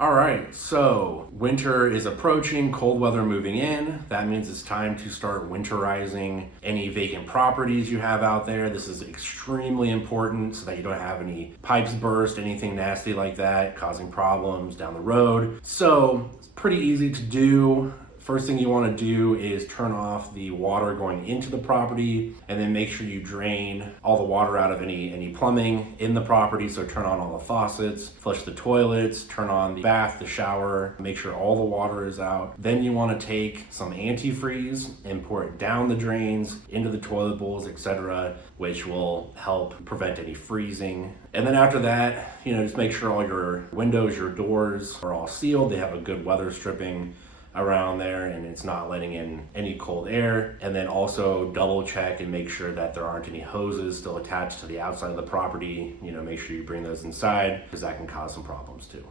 All right, so winter is approaching, cold weather moving in. That means it's time to start winterizing any vacant properties you have out there. This is extremely important so that you don't have any pipes burst, anything nasty like that, causing problems down the road. So it's pretty easy to do. First thing you want to do is turn off the water going into the property, and then make sure you drain all the water out of any plumbing in the property. So turn on all the faucets, flush the toilets, turn on the bath, the shower, make sure all the water is out. Then you want to take some antifreeze and pour it down the drains, into the toilet bowls, etc., which will help prevent any freezing. And then after that, just make sure all your windows, your doors are all sealed. They have a good weather stripping around there and it's not letting in any cold air. And then also double check and make sure that there aren't any hoses still attached to the outside of the property. Make sure you bring those inside because that can cause some problems too.